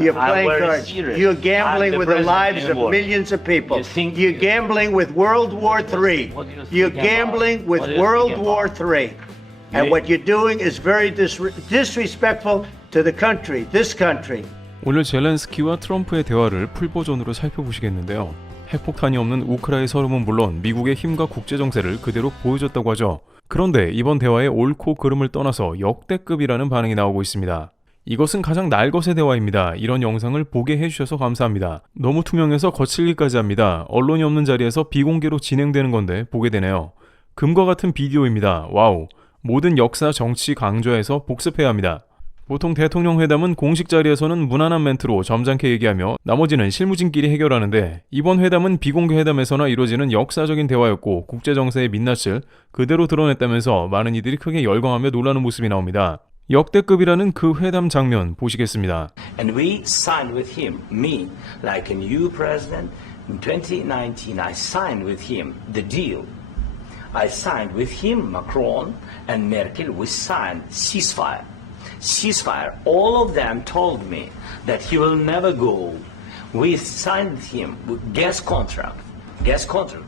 You're playing cards. You're gambling with the lives of millions of people. You're gambling with World War III. You're gambling with World War III. And what you're doing is very disrespectful to the country, this country. 오늘 젤렌스키와 트럼프의 대화를 풀버전으로 살펴보시겠는데요. 핵폭탄이 없는 우크라이나 서름은 물론 미국의 힘과 국제정세를 그대로 보여줬다고 하죠. 그런데 이번 대화의 옳고 그름을 떠나서 역대급이라는 반응이 나오고 있습니다. 이것은 가장 날것의 대화입니다. 이런 영상을 보게 해주셔서 감사합니다. 너무 투명해서 거칠기까지 합니다. 언론이 없는 자리에서 비공개로 진행되는 건데 보게 되네요. 금과 같은 비디오입니다. 와우. 모든 역사, 정치, 강조해서 복습해야 합니다. 보통 대통령 회담은 공식 자리에서는 무난한 멘트로 점잖게 얘기하며 나머지는 실무진끼리 해결하는데 이번 회담은 비공개 회담에서나 이루어지는 역사적인 대화였고 국제정세의 민낯을 그대로 드러냈다면서 많은 이들이 크게 열광하며 놀라는 모습이 나옵니다. 역대급이라는 그 회담 장면 보시겠습니다. And we signed with him, me, like a new president. In 2019, I signed with him the deal. I signed with him, Macron and Merkel, we signed ceasefire. Ceasefire. All of them told me that he will never go. We signed with him gas contract. Gas contract.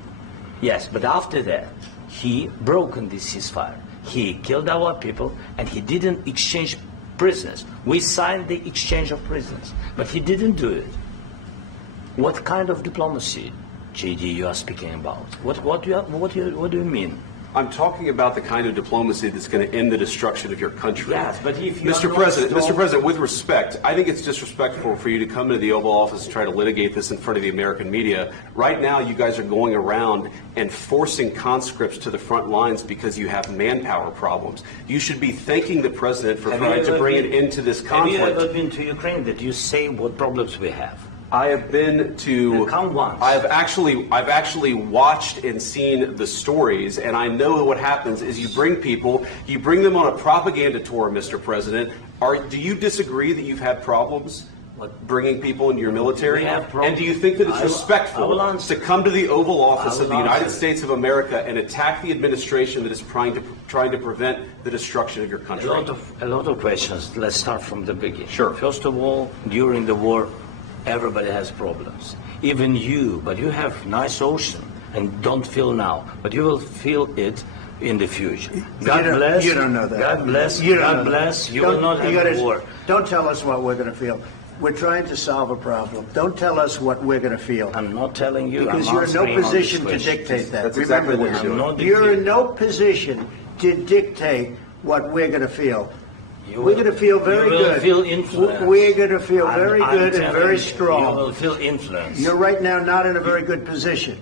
Yes, but after that, he broken the ceasefire. He killed our people and he didn't exchange prisoners. We signed the exchange of prisoners, but he didn't do it. What kind of diplomacy, JD, you are speaking about? What do you mean? I'm talking about the kind of diplomacy that's going to end the destruction of your country. Yes, but if you Mr. President, with respect, I think it's disrespectful for you to come into the Oval Office and try to litigate this in front of the American media. Right now, you guys are going around and forcing conscripts to the front lines because you have manpower problems. You should be thanking the President for trying to bring an end to this conflict. Have you ever been to Ukraine that you say what problems we have? I have been to. Come once. I've actually watched and seen the stories, and I know what happens is you bring them on a propaganda tour, Mr. President. Do you disagree that you've had problems bringing people into your military? And do you think that it's respectful to come to the Oval Office of the United States of America and attack the administration that is trying to prevent the destruction of your country? A lot of questions. Let's start from the beginning. Sure. First of all, during the war, everybody has problems, even you, but you have nice ocean and don't feel now, but you will feel it in the future. God bless. You don't know that. God bless. You God bless. You will not have war. Don't tell us what we're going to feel. We're trying to solve a problem. Don't tell us what we're going to feel. I'm not telling you. Because you're in no position to dictate that. That's Remember exactly what you're this. You're in no position to dictate what we're going to feel. We're going to feel very good. Feel influence. We're going to feel very good and very strong. You will feel influence. You're right now not in a very good position.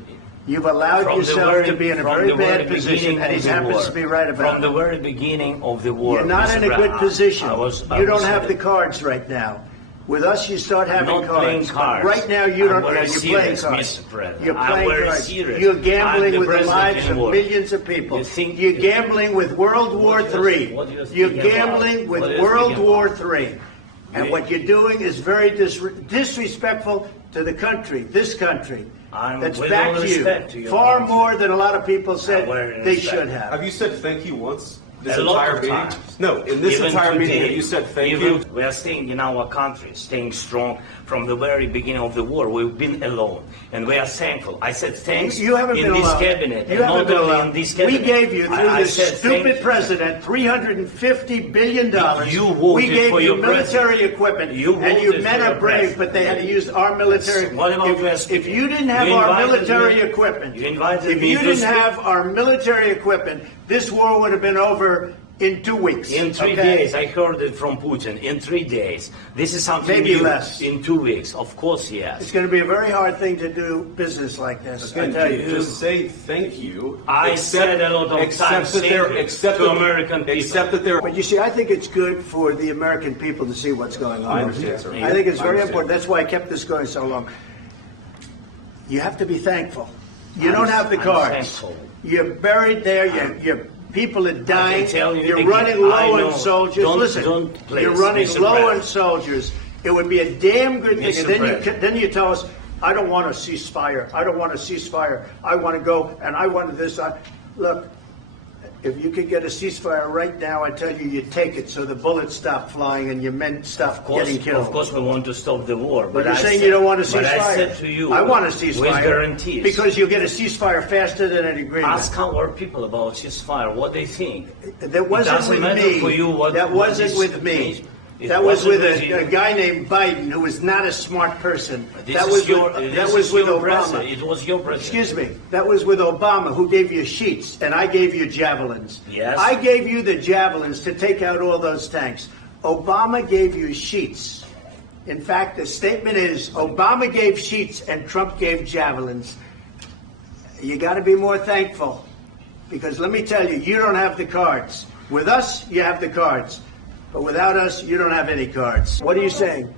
You've allowed yourself to be in a very bad position, and he happens to be right about it. From the very beginning of the war. You're not in a good position. You don't have the cards right now. With us, you start having cards. Right now, you don't. You're playing cards. You're playing cards. You're gambling with the lives of millions of people. You're gambling with World War III. You're gambling with World War III. And what you're doing is very disrespectful to the country, this country. That's backed you far more than a lot of people said they should have. Have you said thank you once? This entire meeting? No, in this entire meeting, have you said thank you? We are staying in our country, staying strong from the very beginning of the war. We've been alone, and we are thankful. I said thanks you haven't in been this alone. cabinet. You haven't been alone. In this cabinet. We gave you, through this stupid president, $350 billion. We gave you military equipment, and you men are brave, but they had to use our military. If you didn't have our military equipment, this war would have been over in 2 weeks. In 3 days, I heard it from Putin. In 3 days, this is something maybe new. Less. In 2 weeks, of course, yes. It's going to be a very hard thing to do business like this. And just say thank you. I said a lot of times to American people. But you see, I think it's good for the American people to see what's going on. I understand, sir. I think it's very important. That's why I kept this going so long. You have to be thankful. You don't have the cards. You're buried there. You're people are dying. You're running low on soldiers. Listen, you're running low on soldiers. It would be a damn good thing. And then you tell us, I don't want a ceasefire. I don't want a ceasefire. I want to go and I want this. Look, If you could get a ceasefire right now, I tell you, you'd take it so the bullets stop flying and your men stop getting killed. Of course, we want to stop the war. But you're saying you don't want a ceasefire. But I said to you, I want a ceasefire. With guarantees. Because you'll get a ceasefire faster than an agreement. Ask our people about ceasefire, what they think. That wasn't with me. That wasn't with me. That was with a guy named Biden, who was not a smart person. That was with Obama. It was your president. Excuse me. That was with Obama, who gave you sheets, and I gave you javelins. Yes. I gave you the javelins to take out all those tanks. Obama gave you sheets. In fact, the statement is Obama gave sheets and Trump gave javelins. You got to be more thankful, because let me tell you, you don't have the cards. With us, you have the cards. But without us, you don't have any cards. What are you saying?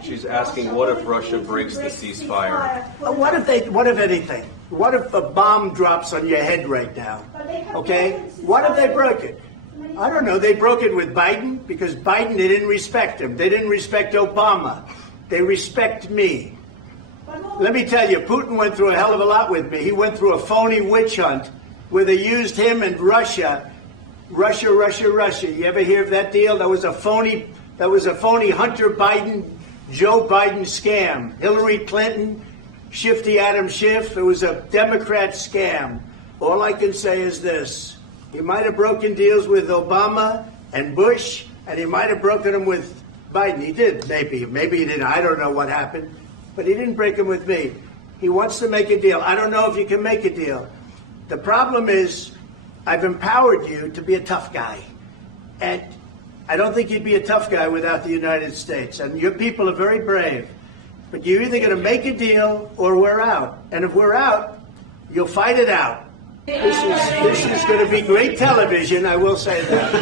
She's asking, what if Russia breaks the ceasefire? What if anything? What if a bomb drops on your head right now? Okay? What if they broke it? I don't know. They broke it with Biden because Biden, they didn't respect him. They didn't respect Obama. They respect me. Let me tell you, Putin went through a hell of a lot with me. He went through a phony witch hunt where they used him and Russia. Russia. You ever hear of that deal? That was a phony Hunter Biden, Joe Biden scam. Hillary Clinton, Shifty Adam Schiff. It was a Democrat scam. All I can say is this. He might have broken deals with Obama and Bush, and he might have broken them with Biden. He did, maybe. Maybe he didn't. I don't know what happened. But he didn't break them with me. He wants to make a deal. I don't know if you can make a deal. The problem is, I've empowered you to be a tough guy. And I don't think you'd be a tough guy without the United States. And your people are very brave. But you're either going to make a deal or we're out. And if we're out, you'll fight it out. This is going to be great television, I will say that.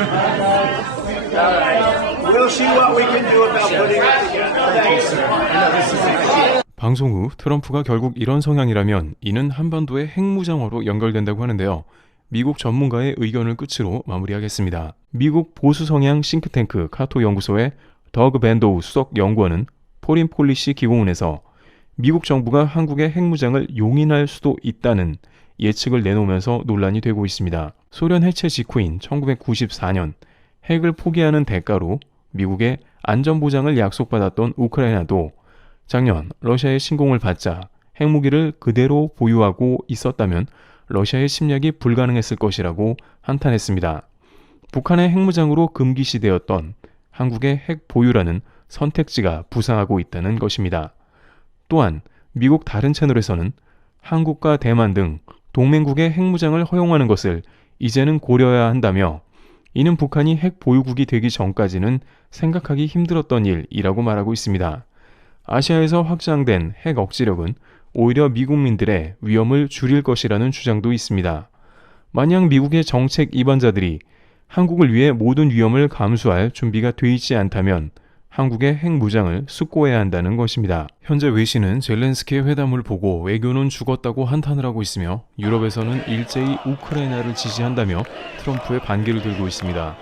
All right. We'll see what we can do about putting it together. Thanks. 방송 후 트럼프가 결국 이런 성향이라면 이는 한반도의 핵무장화로 연결된다고 하는데요. 미국 전문가의 의견을 끝으로 마무리하겠습니다. 미국 보수 성향 싱크탱크 카토 연구소의 더그 밴도우 수석 연구원은 포린 폴리시 기고문에서 미국 정부가 한국의 핵무장을 용인할 수도 있다는 예측을 내놓으면서 논란이 되고 있습니다. 소련 해체 직후인 1994년 핵을 포기하는 대가로 미국의 안전보장을 약속받았던 우크라이나도 작년 러시아의 침공을 받자 핵무기를 그대로 보유하고 있었다면 러시아의 침략이 불가능했을 것이라고 한탄했습니다. 북한의 핵무장으로 금기시되었던 한국의 핵 보유라는 선택지가 부상하고 있다는 것입니다. 또한 미국 다른 채널에서는 한국과 대만 등 동맹국의 핵무장을 허용하는 것을 이제는 고려해야 한다며 이는 북한이 핵 보유국이 되기 전까지는 생각하기 힘들었던 일이라고 말하고 있습니다. 아시아에서 확장된 핵 억지력은 오히려 미국민들의 위험을 줄일 것이라는 주장도 있습니다. 만약 미국의 정책 이반자들이 한국을 위해 모든 위험을 감수할 준비가 돼 있지 않다면 한국의 핵무장을 숙고해야 한다는 것입니다. 현재 외신은 젤렌스키의 회담을 보고 외교는 죽었다고 한탄을 하고 있으며 유럽에서는 일제히 우크라이나를 지지한다며 트럼프의 반기를 들고 있습니다.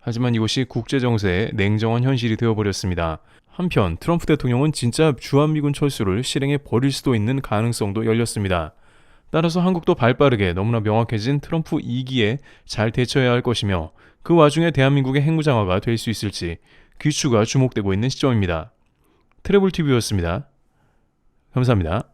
하지만 이것이 국제정세의 냉정한 현실이 되어버렸습니다. 한편 트럼프 대통령은 진짜 주한미군 철수를 실행해 버릴 수도 있는 가능성도 열렸습니다. 따라서 한국도 발빠르게 너무나 명확해진 트럼프 2기에 잘 대처해야 할 것이며 그 와중에 대한민국의 핵무장화가 될 수 있을지 귀추가 주목되고 있는 시점입니다. 트래블튜브였습니다. 감사합니다.